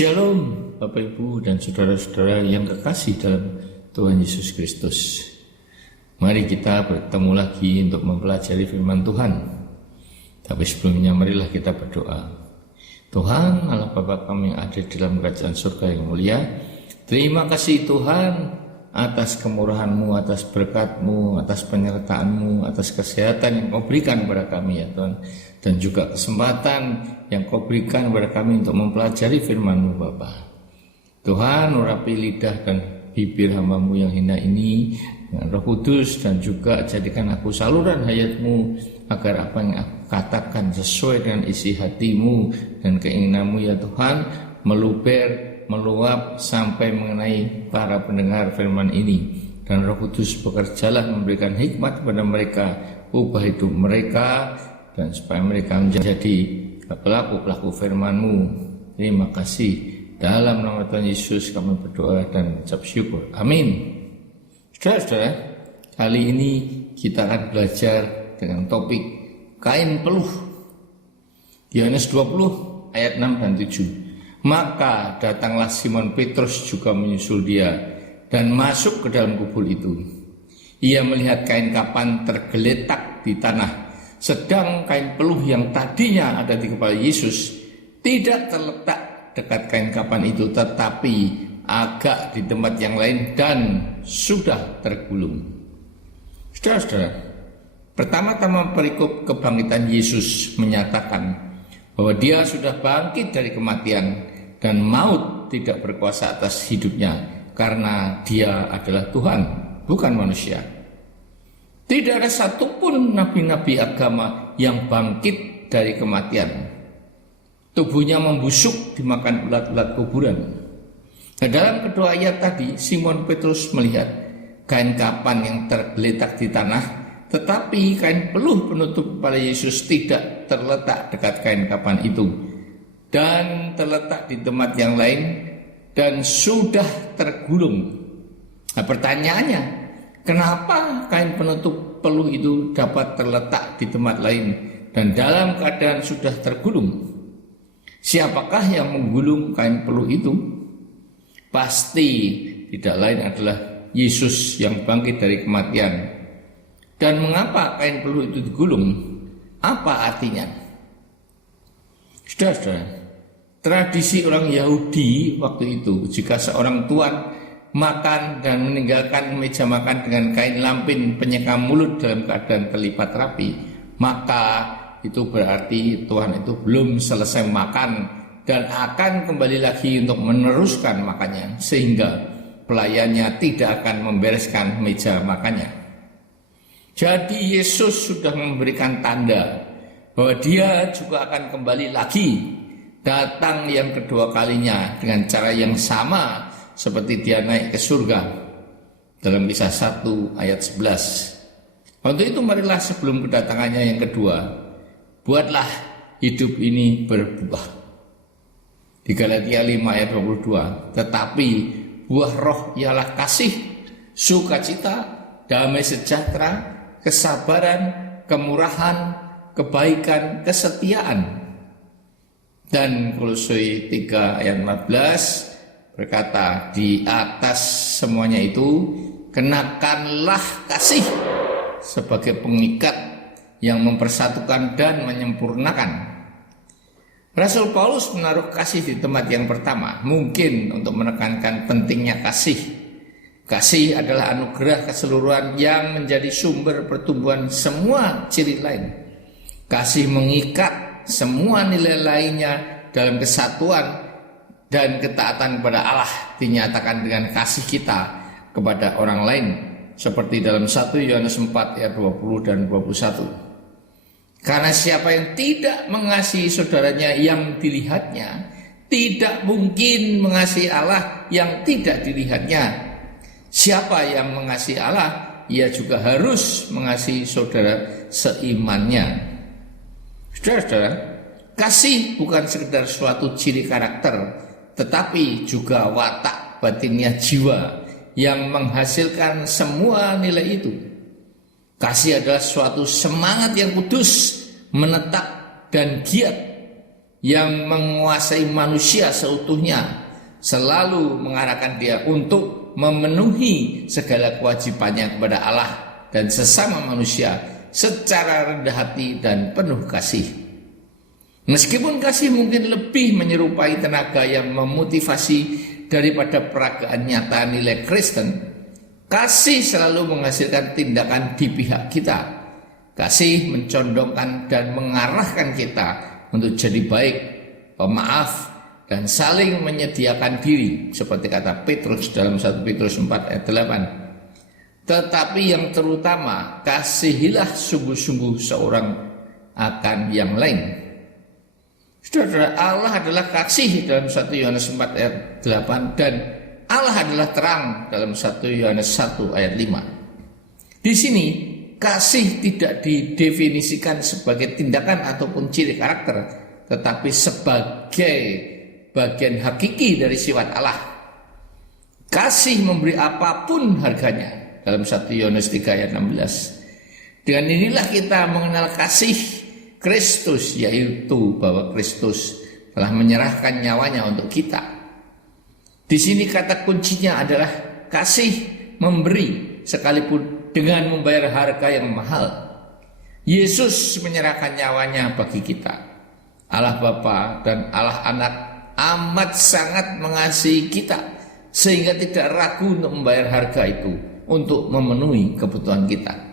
Shalom Bapak Ibu dan saudara-saudara yang kekasih dalam Tuhan Yesus Kristus. Mari kita bertemu lagi untuk mempelajari firman Tuhan. Tapi sebelumnya marilah kita berdoa. Tuhan Allah Bapa kami yang ada di dalam kerajaan surga yang mulia, terima kasih Tuhan atas kemurahan-Mu, atas berkat-Mu, atas penyertaan-Mu, atas kesehatan yang Kau berikan kepada kami ya Tuhan, dan juga kesempatan yang Kau berikan kepada kami untuk mempelajari firman-Mu Bapa. Tuhan, urapi lidah dan bibir hamba-Mu yang hina ini dengan Roh Kudus, dan juga jadikan aku saluran hayat-Mu agar apa yang aku katakan sesuai dengan isi hati-Mu dan keinginan-Mu ya Tuhan, meluap sampai mengenai para pendengar firman ini. Dan Roh Kudus bekerjalah memberikan hikmat kepada mereka, ubah hidup mereka, dan supaya mereka menjadi pelaku-pelaku firman-Mu. Terima kasih. Dalam nama Tuhan Yesus kami berdoa dan ucap syukur. Amin. Saudara-saudara, kali ini kita akan belajar dengan topik kain peluh. Yohanes 20 ayat 6 dan 7. Maka datanglah Simon Petrus juga menyusul dia dan masuk ke dalam kubur itu. Ia melihat kain kapan tergeletak di tanah, sedang kain peluh yang tadinya ada di kepala Yesus tidak terletak dekat kain kapan itu, tetapi agak di tempat yang lain dan sudah tergulung. Saudara-saudara, pertama-tama perikop kebangkitan Yesus menyatakan bahwa dia sudah bangkit dari kematian dan maut tidak berkuasa atas hidupnya karena dia adalah Tuhan, bukan manusia. Tidak ada satupun nabi-nabi agama yang bangkit dari kematian. Tubuhnya membusuk dimakan ulat-ulat kuburan. Nah, dalam kedua ayat tadi, Simon Petrus melihat kain kapan yang tergeletak di tanah, tetapi kain peluh penutup kepala Yesus tidak terletak dekat kain kapan itu, dan terletak di tempat yang lain dan sudah tergulung. Nah, pertanyaannya, kenapa kain penutup peluh itu dapat terletak di tempat lain dan dalam keadaan sudah tergulung? Siapakah yang menggulung kain peluh itu? Pasti tidak lain adalah Yesus yang bangkit dari kematian. Dan mengapa kain peluh itu digulung? Apa artinya? Saudara-saudara, tradisi orang Yahudi waktu itu, jika seorang tuan makan dan meninggalkan meja makan dengan kain lampin penyekam mulut dalam keadaan terlipat rapi, maka itu berarti tuan itu belum selesai makan dan akan kembali lagi untuk meneruskan makannya, sehingga pelayannya tidak akan membereskan meja makannya. Jadi Yesus sudah memberikan tanda bahwa dia juga akan kembali lagi, datang yang kedua kalinya dengan cara yang sama seperti dia naik ke surga. Dalam Kisah 1 ayat 11. Untuk itu marilah sebelum kedatangannya yang kedua, buatlah hidup ini berbuah. Di Galatia 5 ayat 22. Tetapi buah roh ialah kasih, sukacita, damai sejahtera, kesabaran, kemurahan, kebaikan, kesetiaan. Dan Kolose 3 ayat 14 berkata, di atas semuanya itu kenakanlah kasih sebagai pengikat yang mempersatukan dan menyempurnakan. Rasul Paulus menaruh kasih di tempat yang pertama, mungkin untuk menekankan pentingnya kasih. Kasih adalah anugerah keseluruhan yang menjadi sumber pertumbuhan semua ciri lain. Kasih mengikat semua nilai lainnya dalam kesatuan, dan ketaatan kepada Allah dinyatakan dengan kasih kita kepada orang lain, seperti dalam 1 Yohanes 4 ayat 20 dan 21. Karena siapa yang tidak mengasihi saudaranya yang dilihatnya, tidak mungkin mengasihi Allah yang tidak dilihatnya. Siapa yang mengasihi Allah, ia juga harus mengasihi saudara seimannya. Saudara-saudara, kasih bukan sekedar suatu ciri karakter, tetapi juga watak batinnya jiwa yang menghasilkan semua nilai itu. Kasih adalah suatu semangat yang kudus, menetap dan giat yang menguasai manusia seutuhnya, selalu mengarahkan dia untuk memenuhi segala kewajibannya kepada Allah dan sesama manusia secara rendah hati dan penuh kasih. Meskipun kasih mungkin lebih menyerupai tenaga yang memotivasi daripada peragaan nyata nilai Kristen, kasih selalu menghasilkan tindakan di pihak kita. Kasih mencondongkan dan mengarahkan kita untuk jadi baik, pemaaf, dan saling menyediakan diri, seperti kata Petrus dalam 1 Petrus 4 ayat 8. Tetapi yang terutama, kasihilah sungguh-sungguh seorang akan yang lain. Saudara, Allah adalah kasih dalam 1 Yohanes 4 ayat 8, dan Allah adalah terang dalam 1 Yohanes 1 ayat 5. Di sini kasih tidak didefinisikan sebagai tindakan ataupun ciri karakter, tetapi sebagai bagian hakiki dari sifat Allah. Kasih memberi apapun harganya dalam 1 Yohanes 3 ayat 16. Dengan inilah kita mengenal kasih Kristus, yaitu bahwa Kristus telah menyerahkan nyawanya untuk kita. Di sini kata kuncinya adalah kasih memberi sekalipun dengan membayar harga yang mahal. Yesus menyerahkan nyawanya bagi kita. Allah Bapa dan Allah Anak amat sangat mengasihi kita sehingga tidak ragu untuk membayar harga itu untuk memenuhi kebutuhan kita.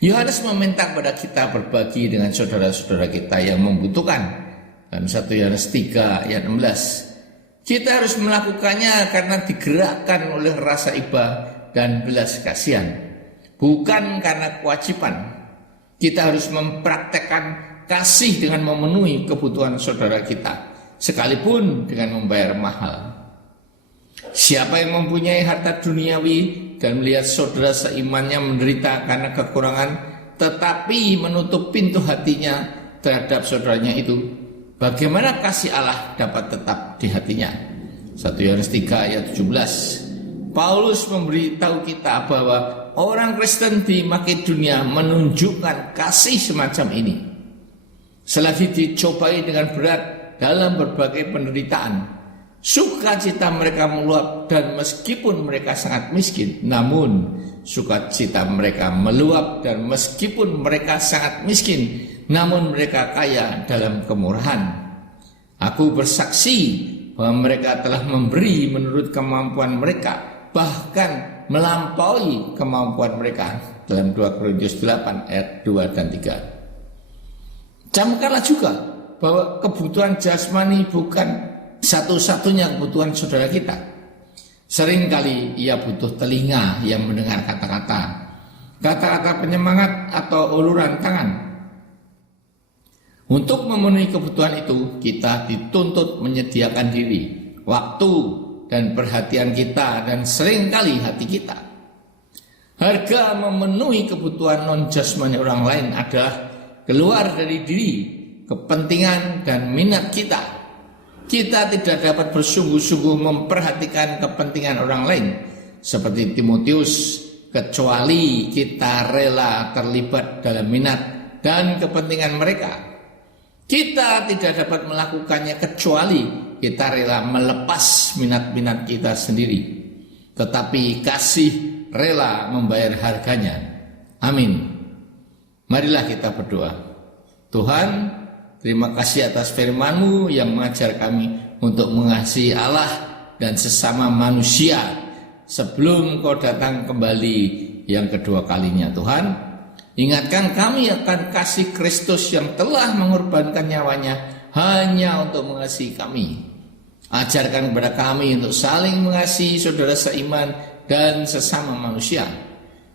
Yohanes meminta kepada kita berbagi dengan saudara-saudara kita yang membutuhkan. Dalam 1 Yohanes 3 ayat 16. Kita harus melakukannya karena digerakkan oleh rasa iba dan belas kasihan, bukan karena kewajiban. Kita harus mempraktekkan kasih dengan memenuhi kebutuhan saudara kita, sekalipun dengan membayar mahal. Siapa yang mempunyai harta duniawi dan melihat saudara seimannya menderita karena kekurangan, tetapi menutup pintu hatinya terhadap saudaranya itu, bagaimana kasih Allah dapat tetap di hatinya? 1 Yohanes 3 ayat 17. Paulus memberitahu kita bahwa orang Kristen di Makedonia menunjukkan kasih semacam ini. Selagi dicobai dengan berat dalam berbagai penderitaan, sukacita mereka meluap, dan meskipun mereka sangat miskin, namun sukacita mereka meluap, dan meskipun mereka sangat miskin, namun mereka kaya dalam kemurahan. Aku bersaksi bahwa mereka telah memberi menurut kemampuan mereka, bahkan melampaui kemampuan mereka, dalam 2 Korintus 8 ayat 2 dan 3. Camkanlah juga bahwa kebutuhan jasmani bukan satu-satunya kebutuhan saudara kita. Seringkali ia butuh telinga yang mendengar kata-kata penyemangat atau uluran tangan. Untuk memenuhi kebutuhan itu, kita dituntut menyediakan diri, waktu, dan perhatian kita, dan seringkali hati kita. Harga memenuhi kebutuhan non-jasmani orang lain adalah keluar dari diri, kepentingan, dan minat kita. Kita tidak dapat bersungguh-sungguh memperhatikan kepentingan orang lain seperti Timotius, kecuali kita rela terlibat dalam minat dan kepentingan mereka. Kita tidak dapat melakukannya kecuali kita rela melepas minat-minat kita sendiri. Tetapi kasih rela membayar harganya. Amin. Marilah kita berdoa. Tuhan, terima kasih atas firman-Mu yang mengajar kami untuk mengasihi Allah dan sesama manusia sebelum Kau datang kembali yang kedua kalinya. Tuhan, ingatkan kami akan kasih Kristus yang telah mengorbankan nyawanya hanya untuk mengasihi kami. Ajarkan kepada kami untuk saling mengasihi saudara seiman dan sesama manusia.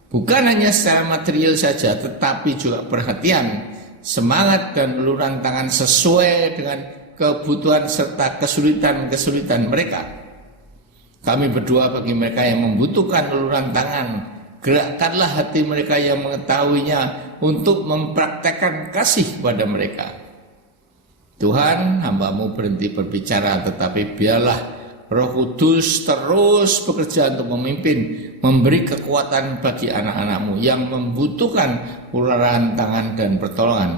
Bukan hanya secara material saja, tetapi juga perhatian, semangat, dan uluran tangan sesuai dengan kebutuhan serta kesulitan-kesulitan mereka. Kami berdoa bagi mereka yang membutuhkan uluran tangan. Gerakkanlah hati mereka yang mengetahuinya untuk mempraktekkan kasih kepada mereka. Tuhan, hamba-Mu berhenti berbicara, tetapi biarlah Roh Kudus terus bekerja untuk memimpin, memberi kekuatan bagi anak-anak-Mu yang membutuhkan uluran tangan dan pertolongan.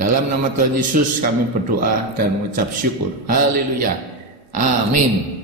Dalam nama Tuhan Yesus kami berdoa dan mengucap syukur. Haleluya. Amin.